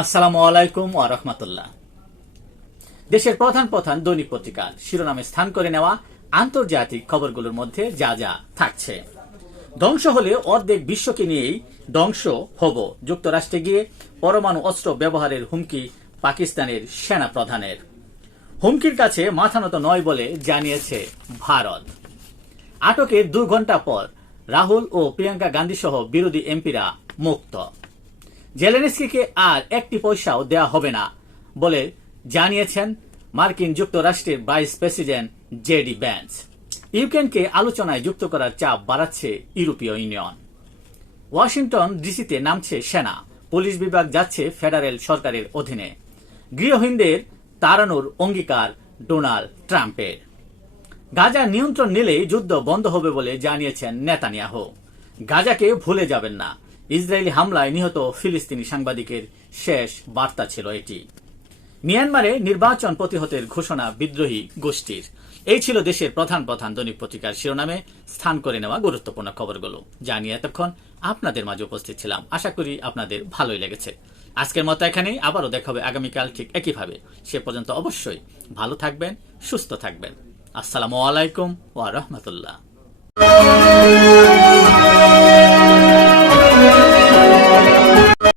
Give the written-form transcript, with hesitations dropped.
আসসালামু আলাইকুম ওয়া রাহমাতুল্লাহ। দেশের প্রধান প্রধান দৈনিক পত্রিকার শিরোনামে স্থান করে নেওয়া আন্তর্জাতিক খবরগুলোর মধ্যে যা যা থাকছে। ধ্বংস হলে অর্ধেক বিশ্বকে নিয়েই ধ্বংস হব, যুক্তরাষ্ট্রে গিয়ে পরমাণু অস্ত্র ব্যবহারের হুমকি পাকিস্তানের সেনা প্রধানের। হুমকির কাছে মাথা নত নয় বলে জানিয়েছে ভারত। আটকের 2 ঘন্টা পর রাহুল ও প্রিয়াঙ্কা গান্ধী সহ বিরোধী এমপিরা মুক্ত। জেলেনস্কিকে আর একটি পয়সাও দেয়া হবে না বলে জানিয়েছেন মার্কিন যুক্তরাষ্ট্রের ভাইস প্রেসিডেন্ট জেডি ভ্যান্স। ইউক্রেনকে আলোচনায় যুক্ত করার চাপ বাড়াচ্ছে ইউরোপীয় ইউনিয়ন। ওয়াশিংটন ডিসিতে নামছে সেনা, পুলিশ বিভাগ যাচ্ছে ফেডারেল সরকারের অধীনে। গৃহহীনদের তাড়ানোর অঙ্গীকার ডোনাল্ড ট্রাম্পের। গাজা নিয়ন্ত্রণ নিলেই যুদ্ধ বন্ধ হবে বলে জানিয়েছেন নেতানিয়াহু। গাজাকে ভুলে যাবেন না, ইসরায়েলি হামলায় নিহত ফিলিস্তিনি সাংবাদিকের শেষ বার্তা ছিল এটি। মিয়ানমারে নির্বাচন প্রতিহতের ঘোষণা বিদ্রোহী গোষ্ঠীর। এই ছিল দেশের প্রধান প্রধান দৈনিক পত্রিকার শিরোনামে স্থান করে নেওয়া গুরুত্বপূর্ণ খবরগুলো, যা নিয়ে এতক্ষণ আপনাদের মাঝে উপস্থিত ছিলাম। আশা করি আপনাদের ভালোই লেগেছে। আজকের মতো এখানেই, আবারও দেখা হবে আগামীকাল ঠিক একইভাবে। সে পর্যন্ত অবশ্যই ভালো থাকবেন, সুস্থ থাকবেন। আসসালামু আলাইকুম ওয়া রাহমাতুল্লাহ।